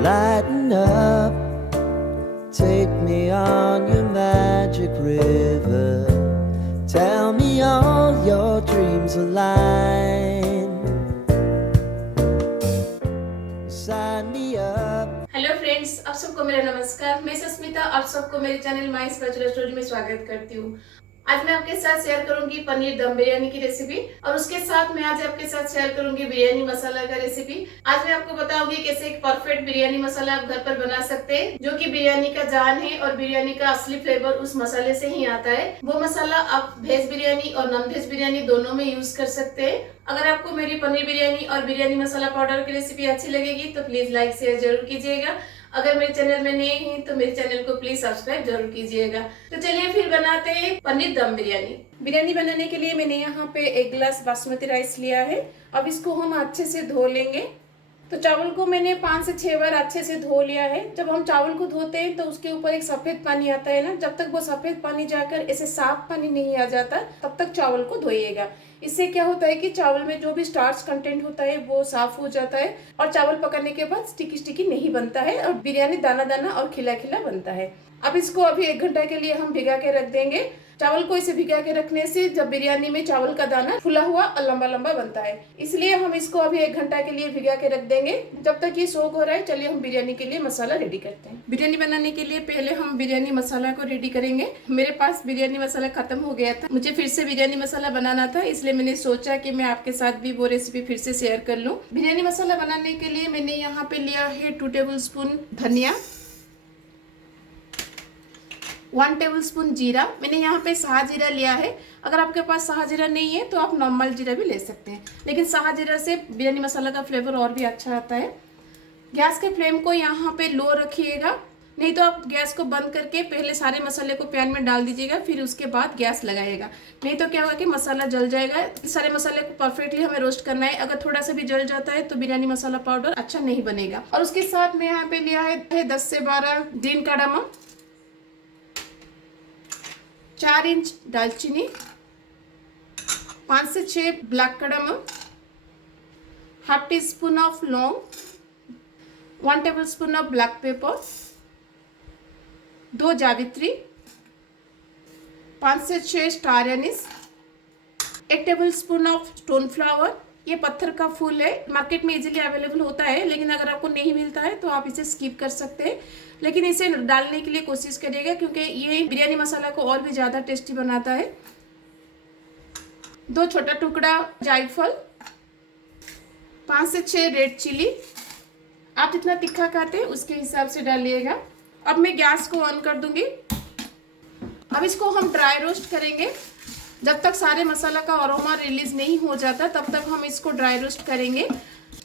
Lighten up, take me on your magic river. Tell me all your dreams align. Sign me up. Hello friends, आप सबको मेरा नमस्कार। मैं सस्मिता आप सबको मेरे चैनल माय स्पेशल स्टोरी में स्वागत करती हूँ। आज मैं आपके साथ शेयर करूंगी पनीर दम बिरयानी की रेसिपी और उसके साथ मैं आज आपके साथ शेयर करूंगी बिरयानी मसाला का रेसिपी। आज मैं आपको बताऊंगी कैसे एक परफेक्ट बिरयानी मसाला आप घर पर बना सकते हैं, जो कि बिरयानी का जान है और बिरयानी का असली फ्लेवर उस मसाले से ही आता है। वो मसाला आप वेज बिरयानी और नॉन वेज बिरयानी दोनों में यूज कर सकते हैं। अगर आपको मेरी पनीर बिरयानी और बिरयानी मसाला पाउडर की रेसिपी अच्छी लगेगी तो प्लीज लाइक शेयर जरूर कीजिएगा। अगर मेरे चैनल में नए हैं तो मेरे चैनल को प्लीज सब्सक्राइब जरूर कीजिएगा। तो चलिए फिर बनाते हैं पनीर दम बिरयानी। बिरयानी बनाने के लिए मैंने यहाँ पे 1 गिलास बासमती राइस लिया है। अब इसको हम अच्छे से धो लेंगे। तो चावल को मैंने 5 से 6 बार अच्छे से धो लिया है। जब हम चावल को धोते हैं तो उसके ऊपर एक सफेद पानी आता है ना, जब तक वो सफेद पानी जाकर ऐसे साफ पानी नहीं आ जाता तब तक चावल को धोइएगा। इससे क्या होता है कि चावल में जो भी स्टार्च कंटेंट होता है वो साफ हो जाता है और चावल पकाने के बाद स्टिकी स्टिकी नहीं बनता है और बिरयानी दाना दाना और खिला खिला बनता है। अब इसको अभी 1 घंटा के लिए हम भिगा के रख देंगे। चावल को इसे भिगा के रखने से जब बिरयानी में चावल का दाना फुला हुआ और लंबा लंबा बनता है, इसलिए हम इसको अभी 1 घंटा के लिए भिगा के रख देंगे। जब तक ये सोक हो रहा है चलिए हम बिरयानी के लिए मसाला रेडी करते हैं। बिरयानी बनाने के लिए पहले हम बिरयानी मसाला को रेडी करेंगे। मेरे पास बिरयानी मसाला खत्म हो गया था, मुझे फिर से बिरयानी मसाला बनाना था, इसलिए मैंने सोचा कि मैं आपके साथ भी वो रेसिपी फिर से शेयर कर लूँ। बिरयानी मसाला बनाने के लिए मैंने यहाँ पे लिया है 2 टेबल स्पून धनिया, 1 टेबल स्पून जीरा। मैंने यहाँ पे साहा जीरा लिया है। अगर आपके पास साहा जीरा नहीं है तो आप नॉर्मल जीरा भी ले सकते हैं, लेकिन साहा जीरा से बिरयानी मसाला का फ्लेवर और भी अच्छा आता है। गैस के फ्लेम को यहाँ पे लो रखिएगा, नहीं तो आप गैस को बंद करके पहले सारे मसाले को पैन में डाल दीजिएगा, फिर उसके बाद गैस लगाइएगा। नहीं तो क्या होगा कि मसाला जल जाएगा। सारे मसाले को परफेक्टली हमें रोस्ट करना है। अगर थोड़ा सा भी जल जाता है तो बिरयानी मसाला पाउडर अच्छा नहीं बनेगा। और उसके साथ में यहाँ पे लिया है 10 से 12 ग्रीन कार्डामम, 4 इंच दालचीनी, 5 से 6 black cardamom, half teaspoon of laung, 1 tablespoon of black pepper, 2 javitri, 5 से 6 star anise, 1 tablespoon of stone flower. ये पत्थर का फूल है, मार्केट में इजीली अवेलेबल होता है, लेकिन अगर आपको नहीं मिलता है तो आप इसे स्किप कर सकते हैं, लेकिन इसे डालने के लिए कोशिश करिएगा क्योंकि ये बिरयानी मसाला को और भी ज़्यादा टेस्टी बनाता है। 2 छोटा टुकड़ा जायफल, 5 से 6 रेड चिली। आप जितना तीखा खाते हैं उसके हिसाब से डालिएगा। अब मैं गैस को ऑन कर दूंगी। अब इसको हम ड्राई रोस्ट करेंगे। जब तक सारे मसाला का अरोमा रिलीज नहीं हो जाता तब तक हम इसको ड्राई रोस्ट करेंगे।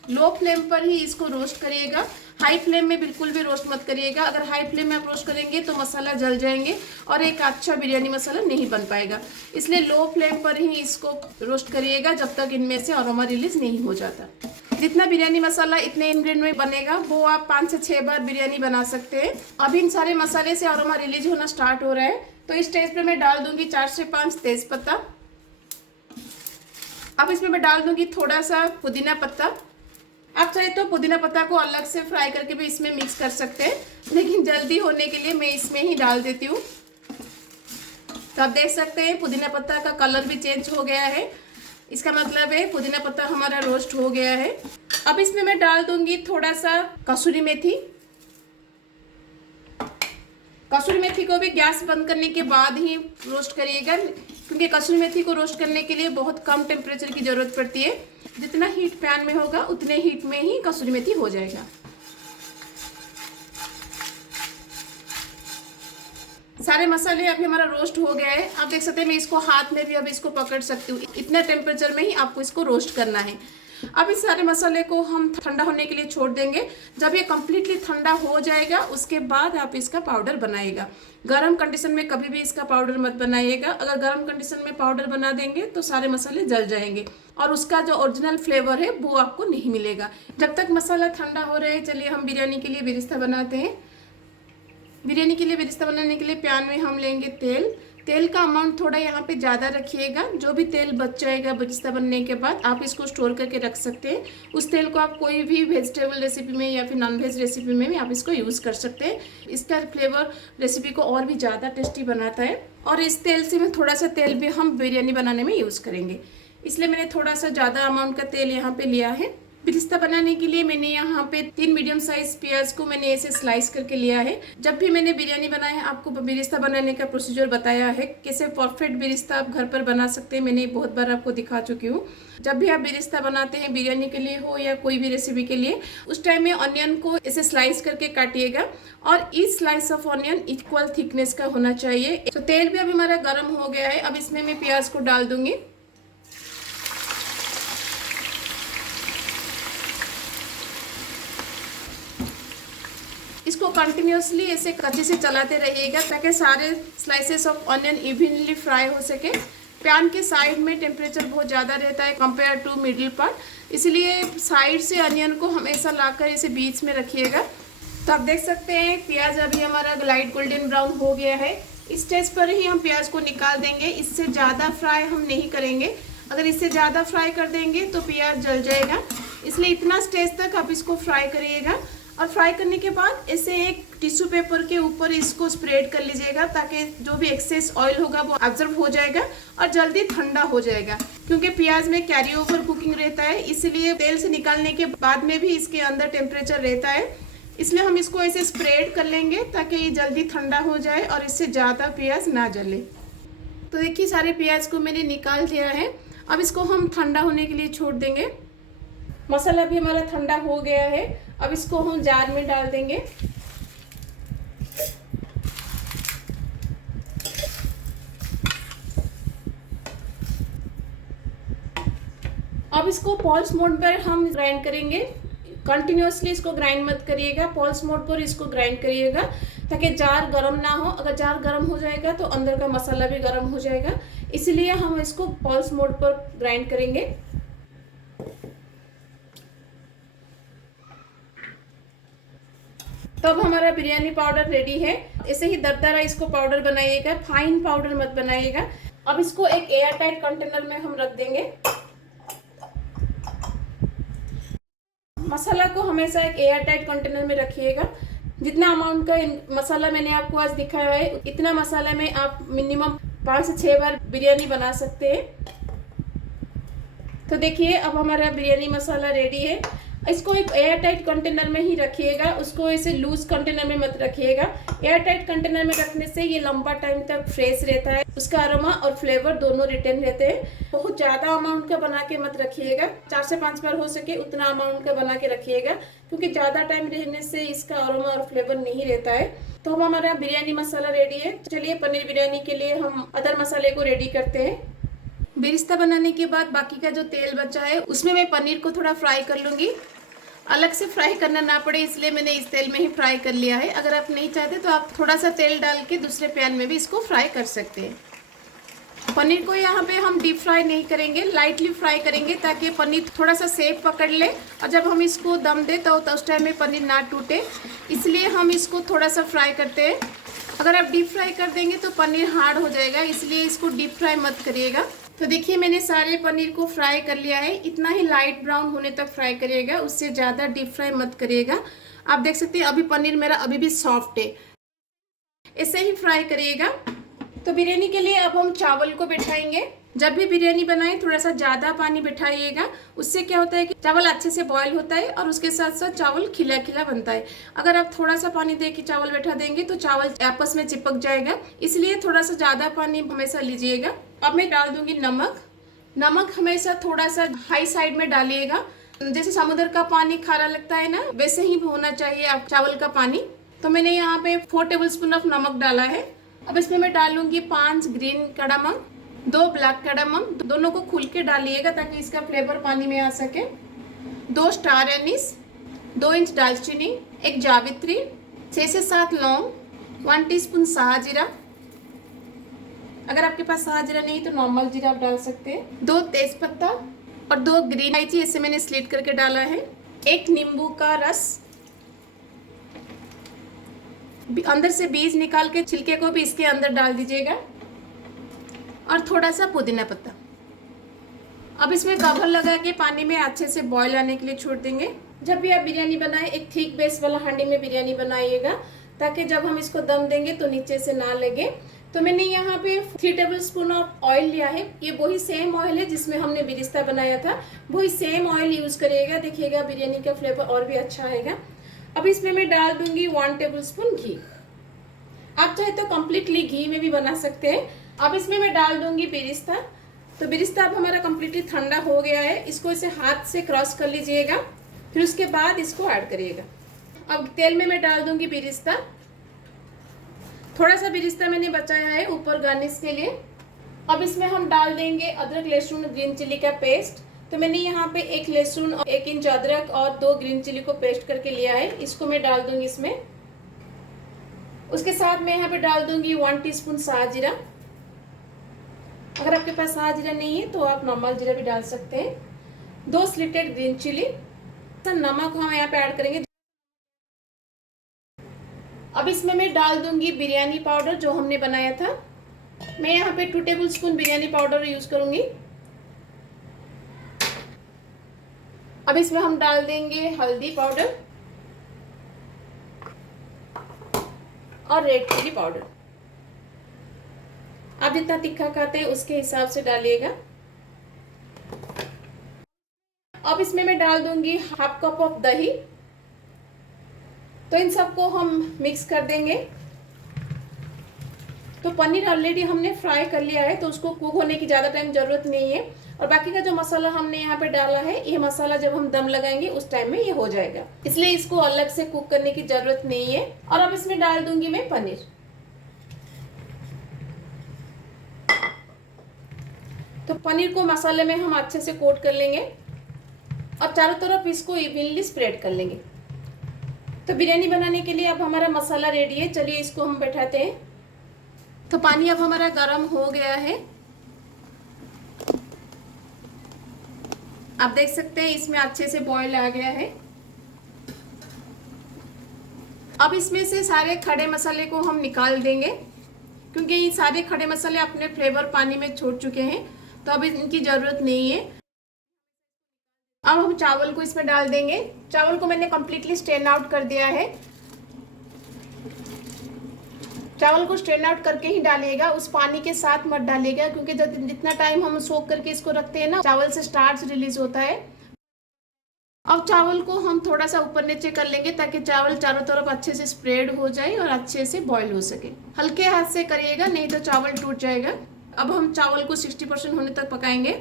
लो फ्लेम पर ही इसको रोस्ट करिएगा, हाई फ्लेम में बिल्कुल भी रोस्ट मत करिएगा। अगर हाई फ्लेम में आप रोस्ट करेंगे तो मसाला जल जाएंगे और एक अच्छा बिरयानी मसाला नहीं बन पाएगा। इसलिए लो फ्लेम पर ही इसको रोस्ट करिएगा जब तक इनमें से अरोमा रिलीज नहीं हो जाता। जितना बिरयानी मसाला इतने इंग्रेडिएंट में बनेगा वो आप 5 से 6 बार बिरयानी बना सकते हैं। अब इन सारे मसाले से अरोमा रिलीज होना स्टार्ट हो रहा है, तो इस स्टेज पे मैं डाल दूंगी 4 से 5 तेज पत्ता। अब इसमें मैं डाल दूंगी थोड़ा सा पुदीना पत्ता। आप चाहे तो पुदीना पत्ता को अलग से फ्राई करके भी इसमें मिक्स कर सकते हैं, लेकिन जल्दी होने के लिए मैं इसमें ही डाल देती हूँ। तो आप देख सकते हैं पुदीना पत्ता का कलर भी चेंज हो गया है, इसका मतलब है पुदीना पत्ता हमारा रोस्ट हो गया है। अब इसमें मैं डाल दूंगी थोड़ा सा कसूरी मेथी। कसूरी मेथी को भी गैस बंद करने के बाद ही रोस्ट करिएगा, क्योंकि कसूरी मेथी को रोस्ट करने के लिए बहुत कम टेम्परेचर की जरूरत पड़ती है। जितना हीट पैन में होगा उतने हीट में ही कसूरी मेथी हो जाएगा। सारे मसाले अभी हमारा रोस्ट हो गया है। आप देख सकते हैं मैं इसको हाथ में भी अब इसको पकड़ सकती हूँ। इतने टेम्परेचर में ही आपको इसको रोस्ट करना है। अब इस सारे मसाले को हम ठंडा होने के लिए छोड़ देंगे। जब ये कम्प्लीटली ठंडा हो जाएगा उसके बाद आप इसका पाउडर बनाइएगा। गर्म कंडीशन में कभी भी इसका पाउडर मत बनाइएगा। अगर गर्म कंडीशन में पाउडर बना देंगे तो सारे मसाले जल जाएंगे और उसका जो ओरिजिनल फ्लेवर है वो आपको नहीं मिलेगा। जब तक मसाला ठंडा हो रहा है चलिए हम बिरयानी के लिए बेरिस्ता बनाते हैं। बिरयानी के लिए बेरिस्ता बनाने के लिए पैन में हम लेंगे तेल। तेल का अमाउंट थोड़ा यहाँ पे ज़्यादा रखिएगा। जो भी तेल बच जाएगा बिरिस्ता बनने के बाद आप इसको स्टोर करके रख सकते हैं। उस तेल को आप कोई भी वेजिटेबल रेसिपी में या फिर नॉन वेज रेसिपी में भी आप इसको यूज़ कर सकते हैं। इसका फ्लेवर रेसिपी को और भी ज़्यादा टेस्टी बनाता है। और इस तेल से मैं थोड़ा सा तेल भी हम बिरयानी बनाने में यूज़ करेंगे, इसलिए मैंने थोड़ा सा ज़्यादा अमाउंट का तेल यहाँ पे लिया है। बिरिस्ता बनाने के लिए मैंने यहाँ पे 3 मीडियम साइज प्याज को मैंने ऐसे स्लाइस करके लिया है। जब भी मैंने बिरयानी बनाया है आपको बिरिस्ता बनाने का प्रोसीजर बताया है, कैसे परफेक्ट बिरिस्ता आप घर पर बना सकते हैं, मैंने बहुत बार आपको दिखा चुकी हूँ। जब भी आप बिरिस्ता बनाते हैं, बिरयानी के लिए हो या कोई भी रेसिपी के लिए, उस टाइम में ऑनियन को ऐसे स्लाइस करके काटिएगा और इस slice of onion equal thickness का होना चाहिए। तो तेल भी अभी हमारा गर्म हो गया है। अब इसमें मैं प्याज को डाल दूंगी। इसको कंटिन्यूसली ऐसे कच्चे से चलाते रहिएगा ताकि सारे slices of onion evenly fry हो सके। पैन के साइड में टेम्परेचर बहुत ज़्यादा रहता है कंपेयर टू मिडिल पार्ट, इसलिए साइड से अनियन को हमेशा लाकर इसे बीच में रखिएगा। तो आप देख सकते हैं प्याज अभी हमारा लाइट गोल्डन ब्राउन हो गया है। इस स्टेज पर ही हम प्याज को निकाल देंगे। इससे ज़्यादा फ्राई हम नहीं करेंगे, अगर इससे ज़्यादा फ्राई कर देंगे तो प्याज जल जाएगा, इसलिए इतना स्टेज तक आप इसको फ्राई करिएगा। और फ्राई करने के बाद इसे एक टिश्यू पेपर के ऊपर इसको स्प्रेड कर लीजिएगा ताकि जो भी एक्सेस ऑयल होगा वो ऑब्जर्व हो जाएगा और जल्दी ठंडा हो जाएगा। क्योंकि प्याज में कैरी ओवर कुकिंग रहता है, इसलिए तेल से निकालने के बाद में भी इसके अंदर टेम्परेचर रहता है, इसलिए हम इसको ऐसे स्प्रेड कर लेंगे ताकि ये जल्दी ठंडा हो जाए और इससे ज़्यादा प्याज ना जले। तो देखिए सारे प्याज को मैंने निकाल दिया है। अब इसको हम ठंडा होने के लिए छोड़ देंगे। मसाला भी हमारा ठंडा हो गया है। अब इसको हम जार में डाल देंगे। अब इसको पल्स मोड पर हम ग्राइंड करेंगे। कंटिन्यूसली इसको ग्राइंड मत करिएगा, पल्स मोड पर इसको ग्राइंड करिएगा ताकि जार गर्म ना हो। अगर जार गर्म हो जाएगा तो अंदर का मसाला भी गर्म हो जाएगा, इसलिए हम इसको पल्स मोड पर ग्राइंड करेंगे। तब हमारा बिरयानी पाउडर रेडी है। ऐसे ही दरदरा इसको पाउडर बनाइएगा, फाइन पाउडर मत बनाइएगा। अब इसको एक एयर टाइट कंटेनर में हम रख देंगे। मसाला को हमेशा एक एयर टाइट कंटेनर में रखिएगा। जितना अमाउंट का मसाला मैंने आपको आज दिखाया है, इतना मसाला में आप मिनिमम 5 से 6 बार बिरयानी बना सकते हैं। तो देखिए अब हमारा बिरयानी मसाला रेडी है। इसको एक एयर टाइट कंटेनर में ही रखिएगा, उसको ऐसे लूज कंटेनर में मत रखिएगा। एयर टाइट कंटेनर में रखने से ये लंबा टाइम तक फ्रेश रहता है, उसका अरोमा और फ्लेवर दोनों रिटेन रहते हैं। बहुत ज़्यादा अमाउंट का बना के मत रखिएगा, 4 से 5 बार हो सके उतना अमाउंट का बना के रखिएगा, क्योंकि ज़्यादा टाइम रहने से इसका अरोमा और फ्लेवर नहीं रहता है। तो हम हमारा बिरयानी मसाला रेडी है। चलिए पनीर बिरयानी के लिए हम अदर मसाले को रेडी करते हैं। बिरिस्ता बनाने के बाद बाकी का जो तेल बचा है उसमें मैं पनीर को थोड़ा फ्राई कर लूँगी। अलग से फ्राई करना ना पड़े इसलिए मैंने इस तेल में ही फ्राई कर लिया है। अगर आप नहीं चाहते तो आप थोड़ा सा तेल डाल के दूसरे पैन में भी इसको फ्राई कर सकते हैं। पनीर को यहाँ पे हम डीप फ्राई नहीं करेंगे, लाइटली फ्राई करेंगे ताकि पनीर थोड़ा सा सेक पकड़ ले और जब हम इसको दम दे तो उस टाइम में पनीर ना टूटे, इसलिए हम इसको थोड़ा सा फ्राई करते हैं। अगर आप डीप फ्राई कर देंगे तो पनीर हार्ड हो जाएगा, इसलिए इसको डीप फ्राई मत करिएगा। तो देखिए मैंने सारे पनीर को फ्राई कर लिया है। इतना ही लाइट ब्राउन होने तक फ्राई करिएगा, उससे ज़्यादा डीप फ्राई मत करिएगा। आप देख सकते हैं अभी पनीर मेरा अभी भी सॉफ्ट है, ऐसे ही फ्राई करिएगा। तो बिरयानी के लिए अब हम चावल को बिठाएंगे। जब भी बिरयानी बनाएं थोड़ा सा ज़्यादा पानी बिठाइएगा, उससे क्या होता है कि चावल अच्छे से बॉईल होता है और उसके साथ साथ चावल खिला खिला बनता है। अगर आप थोड़ा सा पानी दे के चावल बैठा देंगे तो चावल आपस में चिपक जाएगा, इसलिए थोड़ा सा ज़्यादा पानी हमेशा लीजिएगा। अब मैं डाल दूंगी नमक। नमक हमेशा थोड़ा सा हाई साइड में डालिएगा, जैसे समुद्र का पानी खारा लगता है ना, वैसे ही होना चाहिए आप चावल का पानी। तो मैंने यहाँ पे 4 टेबलस्पून ऑफ नमक डाला है। अब इसमें मैं डालूंगी 5 ग्रीन कड़ामम, 2 ब्लैक कड़ामम, दोनों को खुल के डालिएगा ताकि इसका फ्लेवर पानी में आ सके। 2 स्टार एनिस, 2 इंच दालचीनी, 1 जावित्री, 6 से 7 लौंग, 1 टीस्पून साहा जीरा। अगर आपके पास साहा जीरा नहीं तो नॉर्मल जीरा आप डाल सकते हैं। 2 तेजपत्ता और 2 ग्रीन इलायची ऐसे मैंने स्लिट करके डाला है। 1 नींबू का रस, अंदर से बीज निकाल के छिलके को भी इसके अंदर डाल दीजिएगा। और थोड़ा सा पुदीना पत्ता। अब इसमें कवर लगा के पानी में अच्छे से बॉईल आने के लिए छोड़ देंगे। जब भी आप बिरयानी बनाएं एक थिक बेस वाला हांडी में बिरयानी बनाइएगा, ताकि जब हम इसको दम देंगे तो नीचे से ना लगे। तो मैंने यहाँ पे 3 टेबलस्पून ऑफ ऑयल लिया है। ये वही सेम ऑयल है जिसमें हमने बिरिस्ता बनाया था, वही सेम ऑयल यूज करिएगा, देखिएगा बिरयानी का फ्लेवर और भी अच्छा आएगा। अब इसमें मैं डाल दूंगी 1 टेबलस्पून घी। आप चाहे तो कम्प्लीटली घी में भी बना सकते हैं। अब इसमें मैं डाल दूंगी बिरिस्ता। तो बिरिस्ता अब हमारा कम्प्लीटली ठंडा हो गया है। इसको इसे हाथ से क्रॉस कर लीजिएगा, फिर उसके बाद इसको ऐड करिएगा। अब तेल में मैं डाल दूंगी बिरिस्ता। थोड़ा सा बिरिस्ता मैंने बचाया है ऊपर गार्निश के लिए। अब इसमें हम डाल देंगे अदरक लहसुन ग्रीन चिली का पेस्ट। तो मैंने यहाँ पे 1 लहसुन और 1 इंच अदरक और 2 ग्रीन चिली को पेस्ट करके लिया है, इसको मैं डाल दूंगी इसमें। उसके साथ मैं यहाँ पे डाल दूंगी 1 टीस्पून साहा जीरा। अगर आपके पास साहा जीरा नहीं है तो आप नॉर्मल जीरा भी डाल सकते हैं। 2 स्लिटेड ग्रीन चिली। नमक हम यहाँ पे ऐड करेंगे। अब इसमें मैं डाल दूंगी बिरयानी पाउडर जो हमने बनाया था। मैं यहाँ पे 2 टेबलस्पून बिरयानी पाउडर यूज करूंगी। अब इसमें हम डाल देंगे हल्दी पाउडर और रेड चिली पाउडर। आप जितना तीखा खाते हैं उसके हिसाब से डालिएगा। अब इसमें मैं डाल दूंगी 1/2 कप ऑफ दही। तो इन सबको हम मिक्स कर देंगे। तो पनीर ऑलरेडी हमने फ्राई कर लिया है, तो उसको कुक होने की ज़्यादा टाइम ज़रूरत नहीं है। और बाकी का जो मसाला हमने यहाँ पे डाला है, ये मसाला जब हम दम लगाएंगे उस टाइम में ये हो जाएगा, इसलिए इसको अलग से कुक करने की ज़रूरत नहीं है। और अब इसमें डाल दूंगी मैं पनीर। तो पनीर को मसाले में हम अच्छे से कोट कर लेंगे और चारों तरफ इसको इवनली स्प्रेड कर लेंगे। तो बिरयानी बनाने के लिए अब हमारा मसाला रेडी है। चलिए इसको हम बैठाते हैं। तो पानी अब हमारा गर्म हो गया है। आप देख सकते हैं इसमें अच्छे से बॉईल आ गया है। अब इसमें से सारे खड़े मसाले को हम निकाल देंगे, क्योंकि ये सारे खड़े मसाले अपने फ्लेवर पानी में छोड़ चुके हैं, तो अब इनकी ज़रूरत नहीं है। अब हम चावल को इसमें डाल देंगे। चावल को मैंने कम्प्लीटली स्ट्रेन आउट कर दिया है। चावल को स्ट्रेन आउट करके ही डालिएगा, उस पानी के साथ मत डालिएगा, क्योंकि जितना टाइम हम सोक करके इसको रखते हैं ना, चावल से स्टार्च रिलीज होता है। अब चावल को हम थोड़ा सा ऊपर नीचे कर लेंगे ताकि चावल चारों तरफ अच्छे से स्प्रेड हो जाए और अच्छे से बॉईल हो सके। हल्के हाथ से करिएगा, नहीं तो चावल टूट जाएगा। अब हम चावल को 60% होने तक पकाएंगे।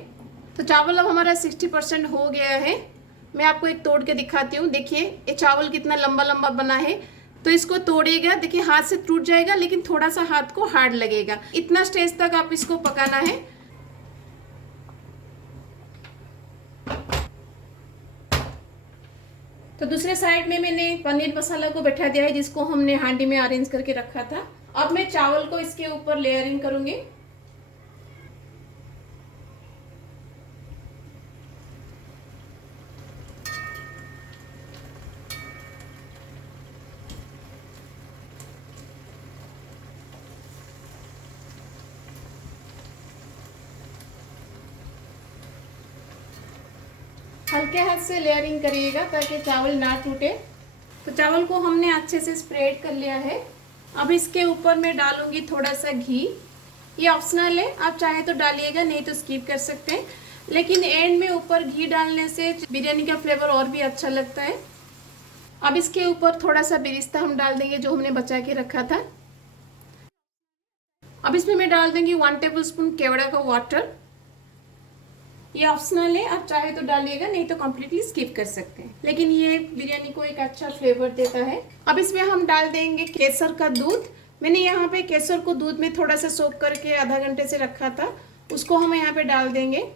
तो चावल अब हमारा 60% हो गया है। मैं आपको एक तोड़ के दिखाती हूँ। देखिए ये चावल कितना लंबा लंबा बना है। तो इसको तोड़िएगा, देखिए हाथ से टूट जाएगा, लेकिन थोड़ा सा हाथ को हार्ड लगेगा। इतना स्टेज तक आप इसको पकाना है। तो दूसरे साइड में मैंने पनीर मसाला को बैठा दिया है, जिसको हमने हांडी में अरेंज करके रखा था। अब मैं चावल को इसके ऊपर लेयरिंग करूंगी। हल्के हाथ से लेयरिंग करिएगा ताकि चावल ना टूटे। तो चावल को हमने अच्छे से स्प्रेड कर लिया है। अब इसके ऊपर मैं डालूंगी थोड़ा सा घी। ये ऑप्शनल है, आप चाहे तो डालिएगा, नहीं तो स्किप कर सकते हैं। लेकिन एंड में ऊपर घी डालने से बिरयानी का फ्लेवर और भी अच्छा लगता है। अब इसके ऊपर थोड़ा सा बिरिस्ता हम डाल देंगे जो हमने बचा के रखा था। अब इसमें मैं डाल दूंगी 1 टेबलस्पून केवड़ा का वाटर। ये ऑप्शनल है, आप चाहे तो डालिएगा, नहीं तो कम्प्लीटली स्किप कर सकते हैं, लेकिन ये बिरयानी को एक अच्छा फ्लेवर देता है। अब इसमें हम डाल देंगे केसर का दूध। मैंने यहाँ पे केसर को दूध में थोड़ा सा सोक करके आधा घंटे से रखा था, उसको हम यहाँ पे डाल देंगे।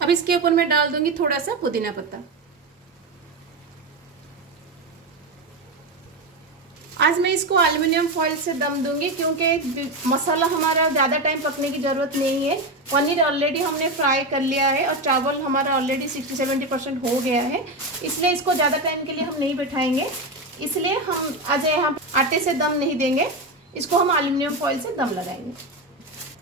अब इसके ऊपर मैं डाल दूंगी थोड़ा सा पुदीना पत्ता। आज मैं इसको एल्युमिनियम फॉइल से दम दूंगी, क्योंकि मसाला हमारा ज़्यादा टाइम पकने की ज़रूरत नहीं है। पनीर ऑलरेडी हमने फ्राई कर लिया है और चावल हमारा ऑलरेडी 60-70% हो गया है, इसलिए इसको ज़्यादा टाइम के लिए हम नहीं बैठाएंगे। इसलिए हम आज यहाँ आटे से दम नहीं देंगे, इसको हम एल्युमिनियम फॉइल से दम लगाएंगे।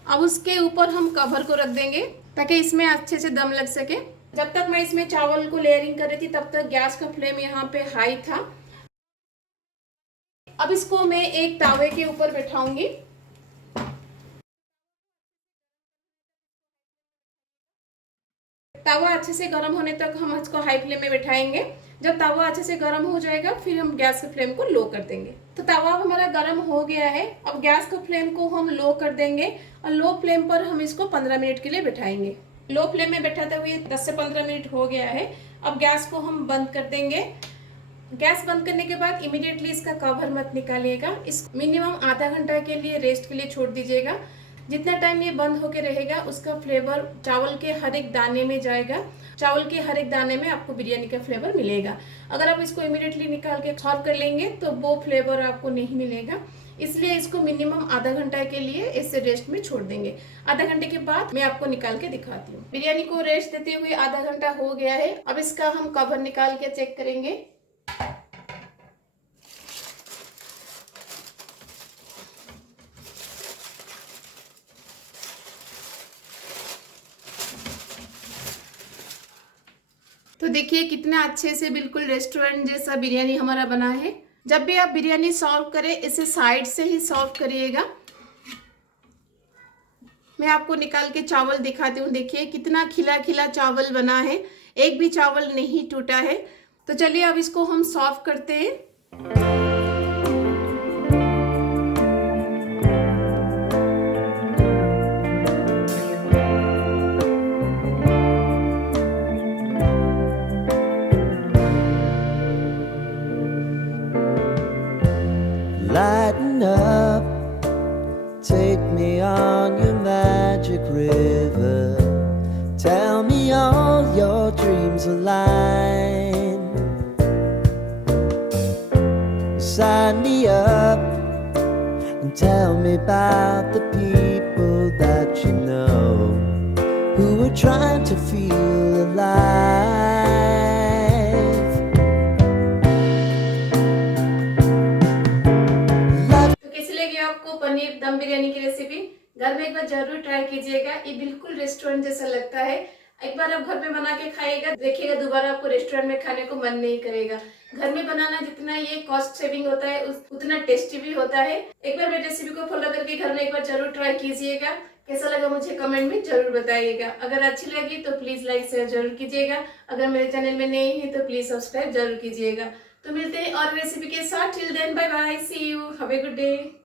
अब उसके ऊपर हम कवर को रख देंगे ताकि इसमें अच्छे से दम लग सके। जब तक मैं इसमें चावल को लेयरिंग कर रही थी तब तक गैस का फ्लेम यहाँ पे हाई था। अब इसको मैं एक तावे के ऊपर बैठाऊंगी। तवा अच्छे से गर्म होने तक हम इसको हाई फ्लेम में बैठाएंगे। जब तवा अच्छे से गर्म हो जाएगा फिर हम गैस के फ्लेम को लो कर देंगे। तो तवा हमारा गर्म हो गया है। अब गैस के फ्लेम को हम लो कर देंगे और लो फ्लेम पर हम इसको 15 मिनट के लिए बैठाएंगे। लो फ्लेम में बैठाते हुए 10 से 15 मिनट हो गया है। अब गैस को हम बंद कर देंगे। गैस बंद करने के बाद इमीडिएटली इसका कवर मत निकालिएगा। इस मिनिमम आधा घंटा के लिए रेस्ट के लिए छोड़ दीजिएगा। जितना टाइम ये बंद होके रहेगा उसका फ्लेवर चावल के हर एक दाने में जाएगा। चावल के हर एक दाने में आपको बिरयानी का फ्लेवर मिलेगा। अगर आप इसको इमीडिएटली निकाल के सर्व कर लेंगे तो वो फ्लेवर आपको नहीं मिलेगा। इसलिए इसको मिनिमम आधा घंटा के लिए इसे रेस्ट में छोड़ देंगे। आधा घंटे के बाद मैं आपको निकाल के दिखाती हूँ। बिरयानी को रेस्ट देते हुए आधा घंटा हो गया है। अब इसका हम कवर निकाल के चेक करेंगे। तो देखिए कितना अच्छे से बिल्कुल रेस्टोरेंट जैसा बिरयानी हमारा बना है। जब भी आप बिरयानी सर्व करें इसे साइड से ही सर्व करिएगा। मैं आपको निकाल के चावल दिखाती हूँ। देखिए कितना खिला खिला चावल बना है, एक भी चावल नहीं टूटा है। तो चलिए अब इसको हम सर्व करते हैं। Lighten up, take me on your magic river. Tell me all your dreams align. Sign me up and tell me about the people that you know who are trying to feel alive. तो कैसी लगी आपको पनीर दम बिरयानी की recipe? घर में एक बार जरूर ट्राई कीजिएगा। ये बिल्कुल रेस्टोरेंट जैसा लगता है। एक बार आप घर में बना के खाइएगा, देखिएगा दोबारा आपको रेस्टोरेंट में खाने को मन नहीं करेगा। घर में बनाना जितना ये कॉस्ट सेविंग होता है उतना टेस्टी भी होता है। एक बार मेरी रेसिपी को फॉलो करके घर में एक बार जरूर ट्राई कीजिएगा। कैसा लगा मुझे कमेंट में जरूर बताइएगा। अगर अच्छी लगी तो प्लीज लाइक शेयर जरूर कीजिएगा। अगर मेरे चैनल में नए हैं तो प्लीज सब्सक्राइब जरूर कीजिएगा। तो मिलते हैं और रेसिपी के साथ। Till then bye bye, see you, have a good day.